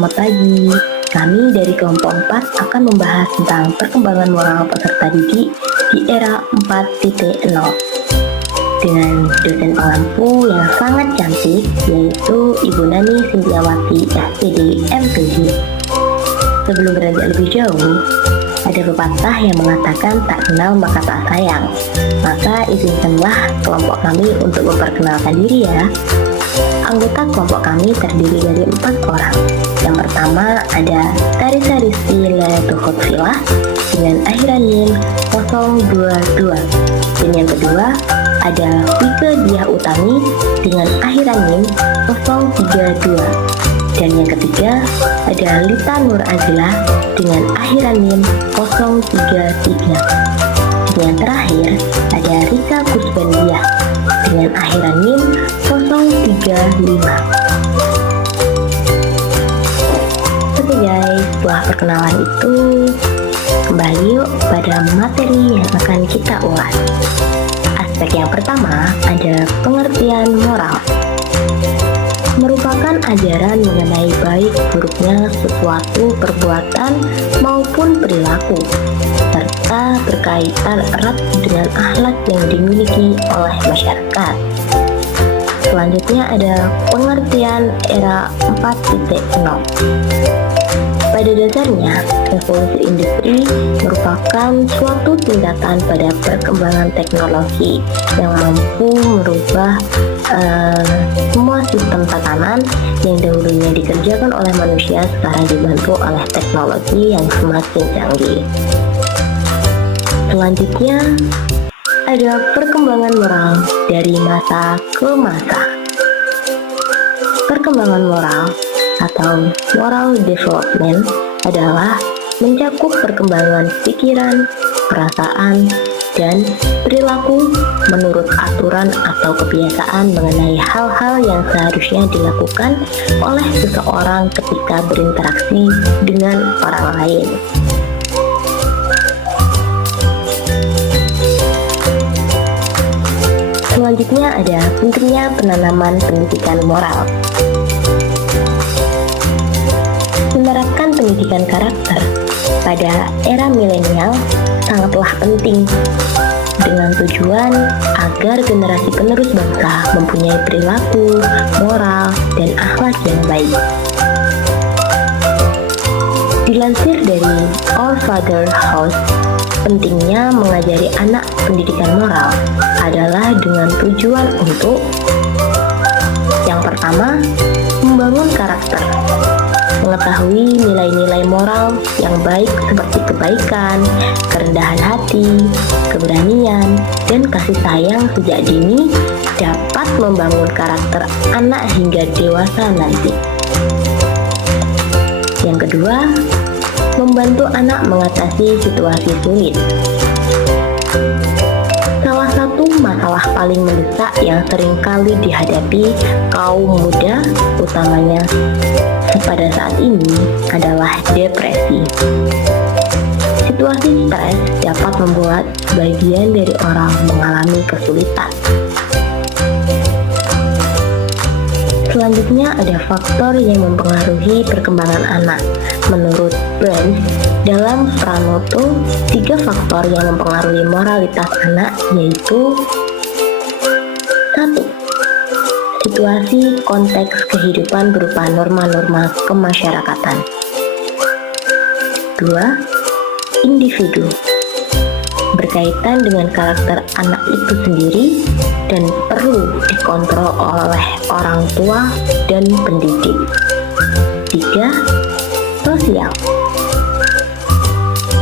selamat pagi. Kami dari kelompok 4 akan membahas tentang perkembangan moral peserta didik di era 4.0 dengan dosen pengampu yang sangat cantik, yaitu Ibu Nani Sintiawati SPD MPG. Sebelum beranjak lebih jauh, ada pepatah yang mengatakan tak kenal maka tak sayang. Maka izinkanlah kelompok kami untuk memperkenalkan diri ya. Anggota kelompok kami terdiri dari 4 orang. Yang pertama ada Tarisa Rizky Letokhotfilah dengan akhiran NIM 022. Dan yang kedua ada Vike Diah Utami dengan akhiran NIM 032. Dan yang ketiga ada Lita Nur Azila dengan akhiran NIM 033. Dan yang terakhir ada Rika Kusbandiah dengan akhiran NIM 035. Oke guys, setelah perkenalan itu, kembali yuk pada materi yang akan kita ulas. Aspek yang pertama ada pengertian moral. Merupakan ajaran mengenai baik buruknya suatu perbuatan maupun perilaku, serta berkaitan erat dengan akhlak yang dimiliki oleh masyarakat. Selanjutnya ada pengertian era 4.0. Pada dasarnya, revolusi industri merupakan suatu tingkatan pada perkembangan teknologi yang mampu merubah semua sistem tatanan yang dahulunya dikerjakan oleh manusia sekarang dibantu oleh teknologi yang semakin canggih. Selanjutnya, ada perkembangan moral dari masa ke masa. Perkembangan moral atau moral development adalah mencakup perkembangan pikiran, perasaan, dan perilaku menurut aturan atau kebiasaan mengenai hal-hal yang seharusnya dilakukan oleh seseorang ketika berinteraksi dengan orang lain. Selanjutnya ada pentingnya penanaman pendidikan moral. Menerapkan pendidikan karakter pada era milenial sangatlah penting dengan tujuan agar generasi penerus bangsa mempunyai perilaku, moral, dan akhlak yang baik. Dilansir dari Our Father House, pentingnya mengajari anak pendidikan moral adalah dengan tujuan untuk yang pertama, membangun karakter, mengetahui nilai-nilai moral yang baik seperti kebaikan, kerendahan hati, keberanian, dan kasih sayang sejak dini dapat membangun karakter anak hingga dewasa nanti. Yang kedua, membantu anak mengatasi situasi sulit. Salah satu masalah paling mendesak yang seringkali dihadapi kaum muda, utamanya pada saat ini, adalah depresi. Situasi stres dapat membuat sebagian dari orang mengalami kesulitan. Selanjutnya ada faktor yang mempengaruhi perkembangan anak. Menurut Burns, dalam Pranoto, 3 faktor yang mempengaruhi moralitas anak yaitu 1. Situasi konteks kehidupan berupa norma-norma kemasyarakatan. 2. Individu, berkaitan dengan karakter anak itu sendiri dan perlu dikontrol oleh orang tua dan pendidik. 3. Sosial,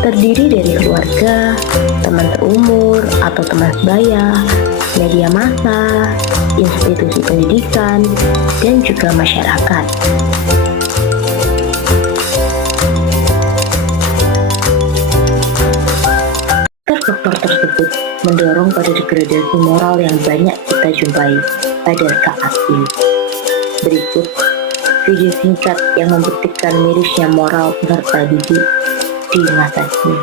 terdiri dari keluarga, teman seumur atau teman sebaya, media massa, institusi pendidikan, dan juga masyarakat. Faktor tersebut mendorong pada degradasi moral yang banyak kita jumpai pada saat ini. Berikut video singkat yang membuktikan mirisnya moral peserta didik di masa kini.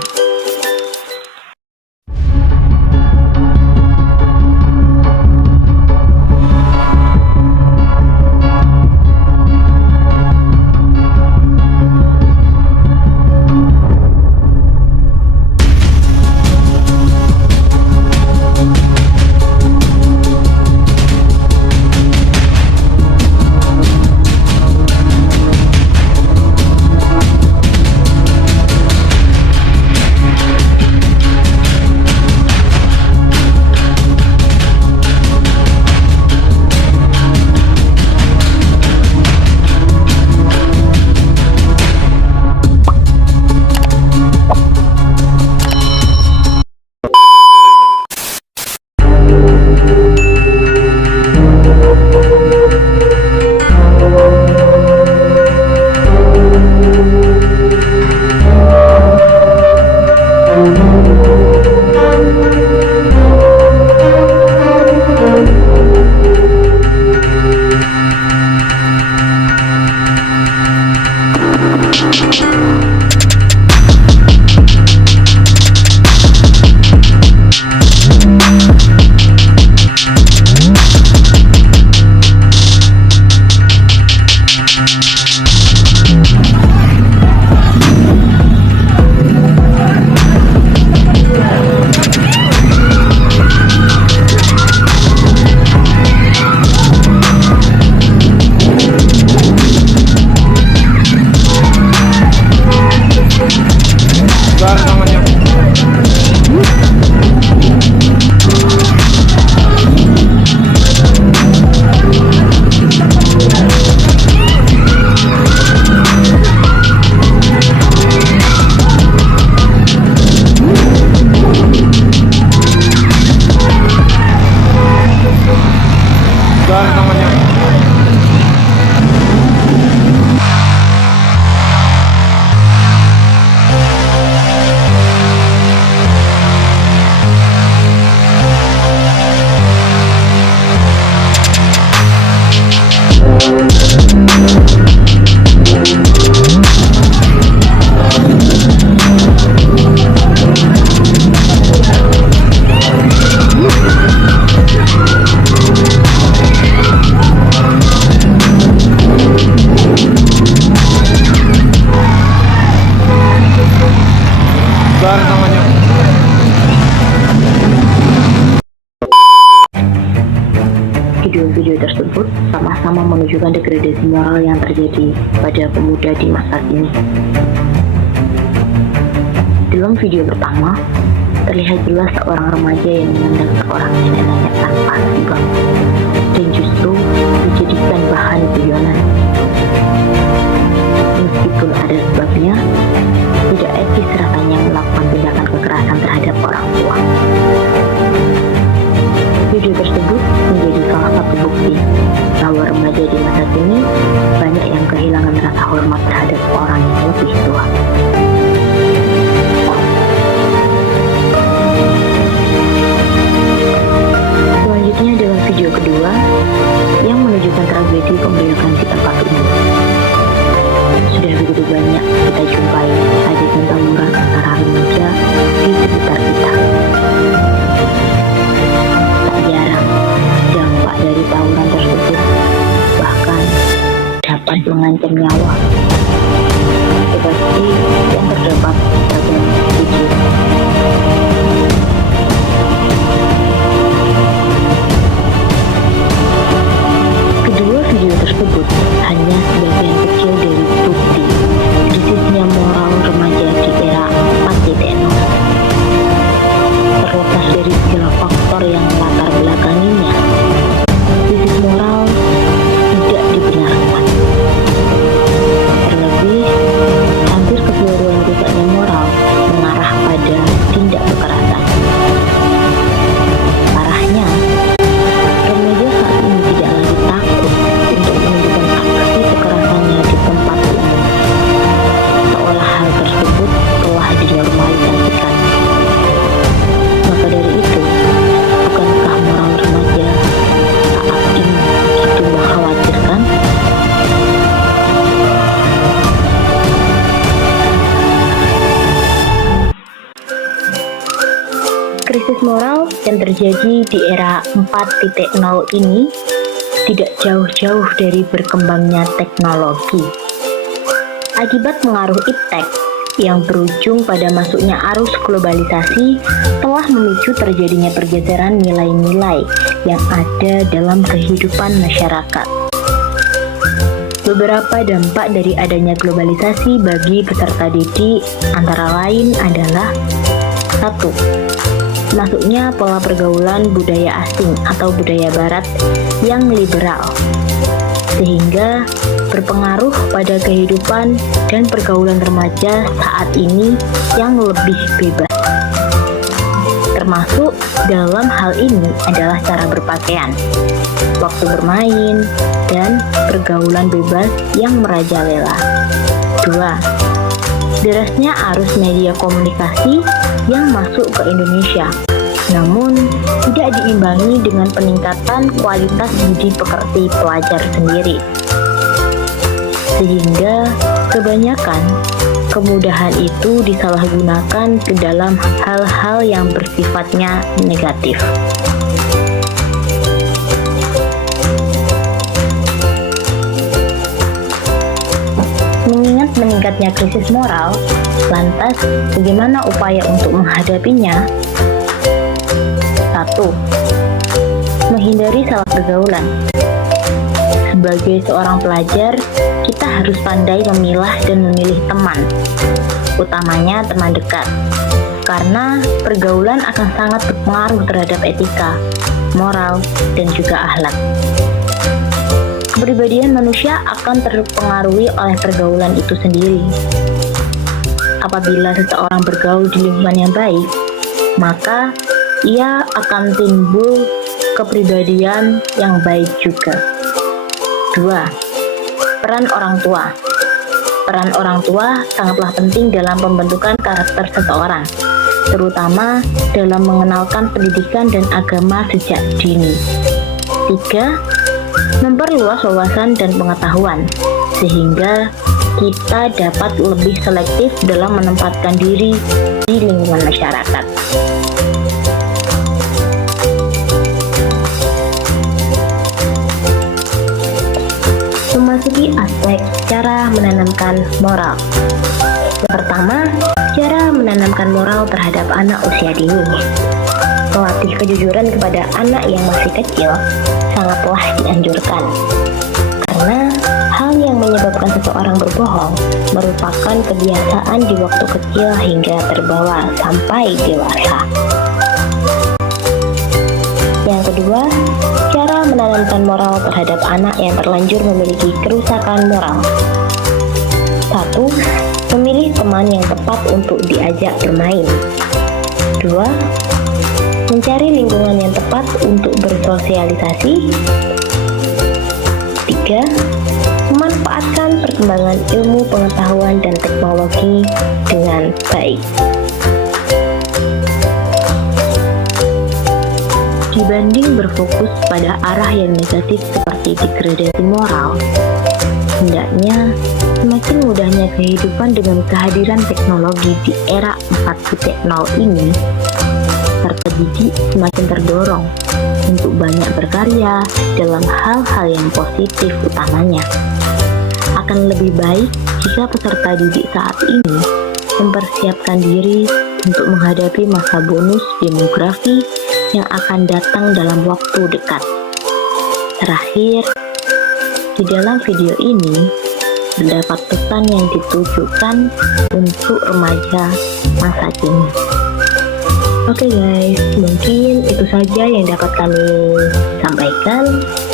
Video-video tersebut sama-sama menunjukkan degradasi moral yang terjadi pada pemuda di masa kini. Dalam video pertama, terlihat jelas seorang remaja yang menendang seorang neneknya tanpa sebab dan justru dijadikan bahan guyonan. Meskipun ada sebabnya, tidak etis rasanya melakukan tindakan kekerasan terhadap orang tua. Video tersebut menjadi salah satu bukti bahwa remaja di masa kini banyak yang kehilangan rasa hormat terhadap orang yang lebih tua. Selanjutnya adalah video kedua yang menunjukkan tragedi pembelokan di tempat umum. Sudah begitu banyak kita jumpai adegan tawuran antara remaja di sekitar kita. Dari tawuran tersebut bahkan dapat mengancam nyawa, seperti yang terdapat dalam video. Kedua video tersebut hanya sebagian kecil dari bukti krisisnya moral remaja di era 4.0. Terlepas dari segala faktor yang latar belakanginya, moral tidak dibenarkan. Terlebih, hampir keseluruhan rusaknya moral mengarah pada tindak kekerasan. Parahnya, remaja saat ini tidak lagi takut untuk menunjukkan aksi kekerasannya di tempat umum, seolah hal tersebut telah dinormalisasikan. Maka dari itu, bukankah moral remaja saat ini itu mengkhawatirkan? Krisis moral yang terjadi di era 4.0 ini tidak jauh-jauh dari berkembangnya teknologi. Akibat pengaruh iptek yang berujung pada masuknya arus globalisasi telah memicu terjadinya pergeseran nilai-nilai yang ada dalam kehidupan masyarakat. Beberapa dampak dari adanya globalisasi bagi peserta didik antara lain adalah: 1. Masuknya pola pergaulan budaya asing atau budaya barat yang liberal, sehingga berpengaruh pada kehidupan dan pergaulan remaja saat ini yang lebih bebas. termasuk dalam hal ini adalah cara berpakaian, waktu bermain, dan pergaulan bebas yang merajalela. 2. Derasnya arus media komunikasi yang masuk ke Indonesia, namun tidak diimbangi dengan peningkatan kualitas budi pekerti pelajar sendiri. Sehingga kebanyakan kemudahan itu disalahgunakan ke dalam hal-hal yang bersifatnya negatif. Mengingat meningkatnya krisis moral, lantas bagaimana upaya untuk menghadapinya? 1. Menghindari salah pergaulan. Sebagai seorang pelajar, kita harus pandai memilah dan memilih teman, utamanya teman dekat, karena pergaulan akan sangat berpengaruh terhadap etika, moral, dan juga akhlak. Kepribadian manusia akan terpengaruhi oleh pergaulan itu sendiri. Apabila seseorang bergaul di lingkungan yang baik, maka ia akan timbul kepribadian yang baik juga. 2. Peran orang tua. Peran orang tua sangatlah penting dalam pembentukan karakter seseorang, terutama dalam mengenalkan pendidikan dan agama sejak dini. 3. Memperluas wawasan dan pengetahuan, sehingga kita dapat lebih selektif dalam menempatkan diri di lingkungan masyarakat. Memasuki aspek cara menanamkan moral. Yang pertama, cara menanamkan moral terhadap anak usia dini. Melatih kejujuran kepada anak yang masih kecil sangatlah dianjurkan, karena hal yang menyebabkan seseorang berbohong merupakan kebiasaan di waktu kecil hingga terbawa sampai dewasa. Yang kedua, cara menanamkan moral terhadap anak yang terlanjur memiliki kerusakan moral. 1. Memilih teman yang tepat untuk diajak bermain. 2. Mencari lingkungan yang tepat untuk bersosialisasi. 3. Memanfaatkan perkembangan ilmu pengetahuan dan teknologi dengan baik. Dibanding berfokus pada arah yang negatif seperti degradasi moral, hendaknya semakin mudahnya kehidupan dengan kehadiran teknologi di era 4.0 ini, serta didik semakin terdorong untuk banyak berkarya dalam hal-hal yang positif utamanya. Akan lebih baik jika peserta didik saat ini mempersiapkan diri untuk menghadapi masa bonus demografi yang akan datang dalam waktu dekat. Terakhir, di dalam video ini terdapat pesan yang ditujukan untuk remaja masa kini. Oke guys, mungkin itu saja yang dapat kami sampaikan.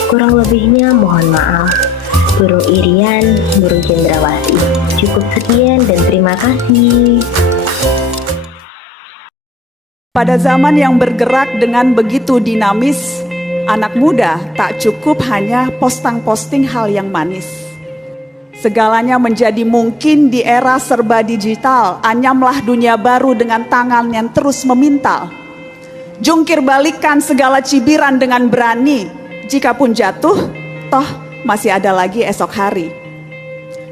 Kurang lebihnya mohon maaf. Burung Irian, Burung Cendrawasih. Cukup sekian dan terima kasih. Pada zaman yang bergerak dengan begitu dinamis, anak muda tak cukup hanya posting hal yang manis. Segalanya menjadi mungkin di era serba digital, anyamlah dunia baru dengan tangan yang terus memintal. Jungkir balikan segala cibiran dengan berani, jikapun jatuh, toh masih ada lagi esok hari.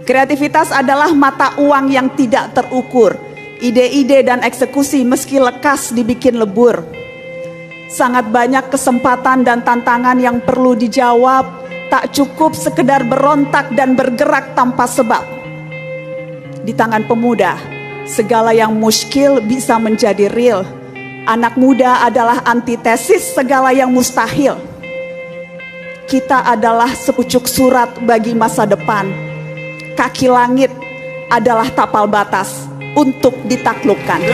Kreativitas adalah mata uang yang tidak terukur. Ide-ide dan eksekusi meski lekas dibikin lebur. Sangat banyak kesempatan dan tantangan yang perlu dijawab. Tak cukup sekedar berontak dan bergerak tanpa sebab. Di tangan pemuda, segala yang muskil bisa menjadi real. Anak muda adalah antitesis segala yang mustahil. Kita adalah sepucuk surat bagi masa depan. Kaki langit adalah tapal batas untuk ditaklukkan.